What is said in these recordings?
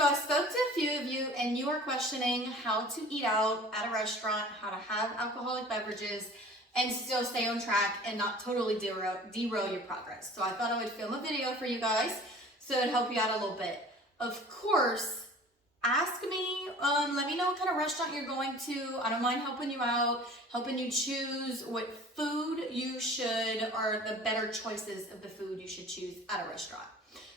So I spoke to a few of you and you are questioning how to eat out at a restaurant, how to have alcoholic beverages and still stay on track and not totally derail your progress. So I thought I would film a video for you guys so it'd help you out a little bit. Of course, ask me, let me know what kind of restaurant you're going to. I don't mind helping you out, helping you choose what food you should, or the better choices of the food you should choose at a restaurant.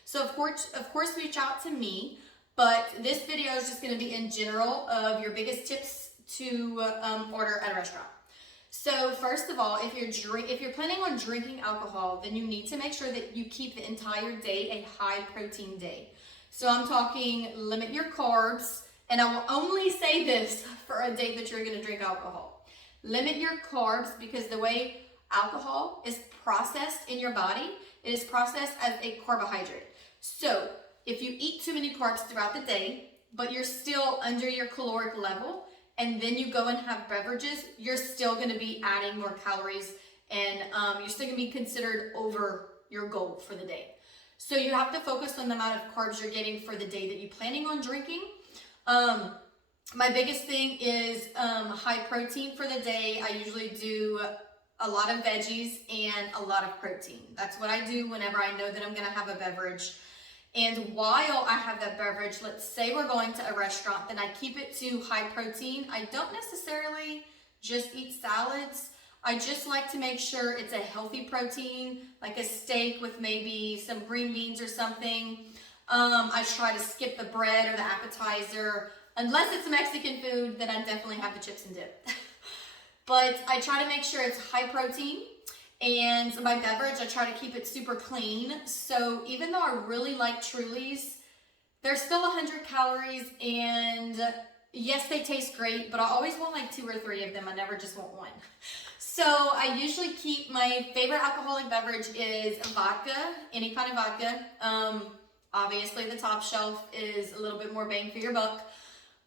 So of course, reach out to me. But this video is just going to be in general of your biggest tips to order at a restaurant. So first of all, if you're planning on drinking alcohol, then you need to make sure that you keep the entire day a high protein day. So I'm talking limit your carbs, and I will only say this for a day that you're going to drink alcohol. Limit your carbs because the way alcohol is processed in your body, it is processed as a carbohydrate. So if you eat too many carbs throughout the day, but you're still under your caloric level, and then you go and have beverages, you're still going to be adding more calories, and you're still going to be considered over your goal for the day. So you have to focus on the amount of carbs you're getting for the day that you're planning on drinking. My biggest thing is high protein for the day. I usually do a lot of veggies and a lot of protein. That's what I do whenever I know that I'm going to have a beverage. And while I have that beverage, let's say we're going to a restaurant, then I keep it to high protein. I don't necessarily just eat salads. I just like to make sure it's a healthy protein, like a steak with maybe some green beans or something. I try to skip the bread or the appetizer. Unless it's Mexican food, then I definitely have the chips and dip. But I try to make sure it's high protein. And my beverage, I try to keep it super clean. So even though I really like Trulies, they're still 100 calories. And yes, they taste great, but I always want like 2 or 3 of them. I never just want one. So I usually keep my favorite alcoholic beverage is vodka, any kind of vodka. Obviously the top shelf is a little bit more bang for your buck.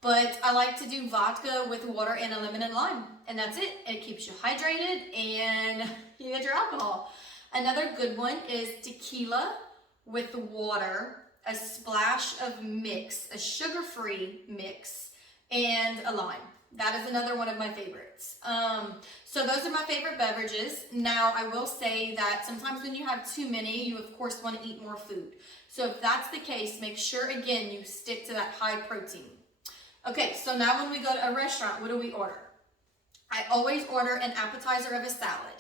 But I like to do vodka with water and a lemon and lime. And that's it. It keeps you hydrated and you get your alcohol. Another good one is tequila with water, a splash of mix, a sugar-free mix, and a lime. That is another one of my favorites. So those are my favorite beverages. Now, I will say that sometimes when you have too many, you of course want to eat more food. So if that's the case, make sure, again, you stick to that high protein. Okay, so now when we go to a restaurant, what do we order? I always order an appetizer of a salad.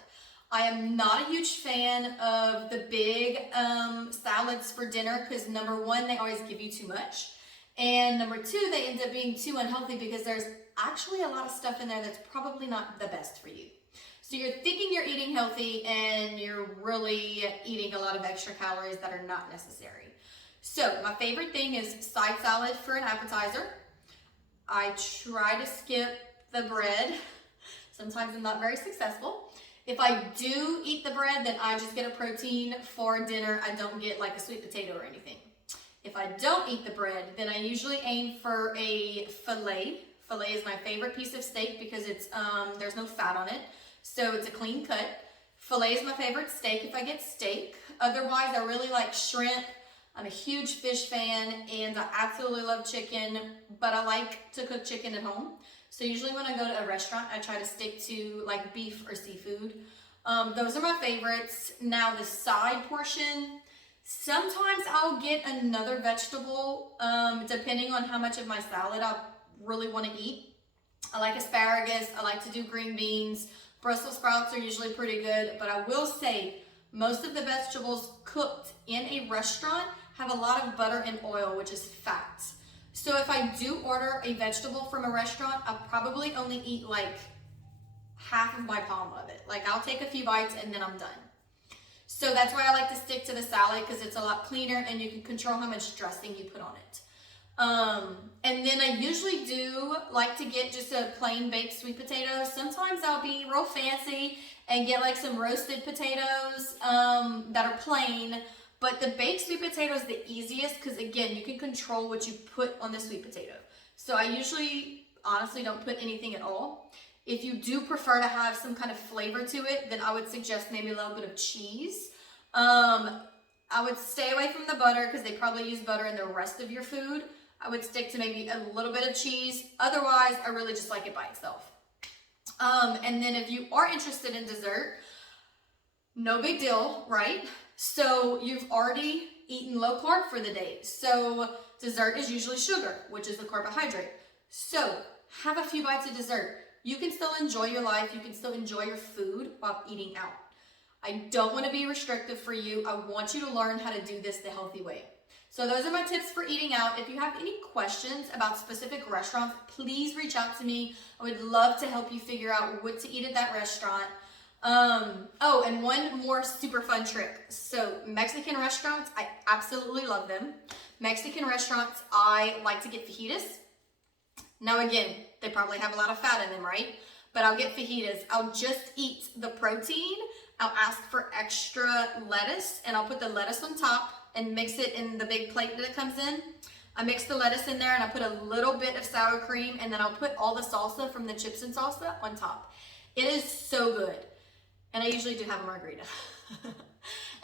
I am not a huge fan of the big salads for dinner because number one, they always give you too much. And number two, they end up being too unhealthy because there's actually a lot of stuff in there that's probably not the best for you. So you're thinking you're eating healthy and you're really eating a lot of extra calories that are not necessary. So my favorite thing is side salad for an appetizer. I try to skip the bread. Sometimes I'm not very successful. If I do eat the bread, then I just get a protein for dinner. I don't get like a sweet potato or anything. If I don't eat the bread, then I usually aim for a filet. Filet is my favorite piece of steak because it's there's no fat on it, so it's a clean cut. Filet is my favorite steak if I get steak. Otherwise, I really like shrimp. I'm a huge fish fan and I absolutely love chicken, but I like to cook chicken at home. So usually when I go to a restaurant, I try to stick to like beef or seafood. Those are my favorites. Now the side portion, sometimes I'll get another vegetable depending on how much of my salad I really want to eat. I like asparagus, I like to do green beans. Brussels sprouts are usually pretty good, but I will say most of the vegetables cooked in a restaurant have a lot of butter and oil, which is fat. So if I do order a vegetable from a restaurant, I'll probably only eat like half of my palm of it. Like I'll take a few bites and then I'm done. So that's why I like to stick to the salad because it's a lot cleaner and you can control how much dressing you put on it. And then I usually do like to get just a plain baked sweet potato. Sometimes I'll be real fancy and get like some roasted potatoes that are plain. But the baked sweet potato is the easiest because, again, you can control what you put on the sweet potato. So I usually, honestly, don't put anything at all. If you do prefer to have some kind of flavor to it, then I would suggest maybe a little bit of cheese. I would stay away from the butter because they probably use butter in the rest of your food. I would stick to maybe a little bit of cheese. Otherwise, I really just like it by itself. And then if you are interested in dessert, no big deal, right? So you've already eaten low carb for the day. So dessert is usually sugar, which is a carbohydrate. So have a few bites of dessert. You can still enjoy your life. You can still enjoy your food while eating out. I don't want to be restrictive for you. I want you to learn how to do this the healthy way. So those are my tips for eating out. If you have any questions about specific restaurants, please reach out to me. I would love to help you figure out what to eat at that restaurant. Oh, and one more super fun trick. So Mexican restaurants, I absolutely love them. Mexican restaurants, I like to get fajitas. Now again, they probably have a lot of fat in them, right? But I'll get fajitas. I'll just eat the protein. I'll ask for extra lettuce, and I'll put the lettuce on top and mix it in the big plate that it comes in. I mix the lettuce in there, and I put a little bit of sour cream, and then I'll put all the salsa from the chips and salsa on top. It is so good. And I usually do have a margarita.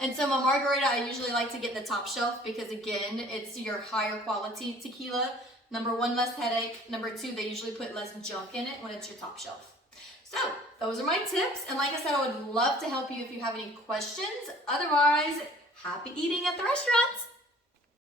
And so my margarita, I usually like to get the top shelf because, again, it's your higher quality tequila. Number one, less headache. Number two, they usually put less junk in it when it's your top shelf. So those are my tips. And like I said, I would love to help you if you have any questions. Otherwise, happy eating at the restaurants.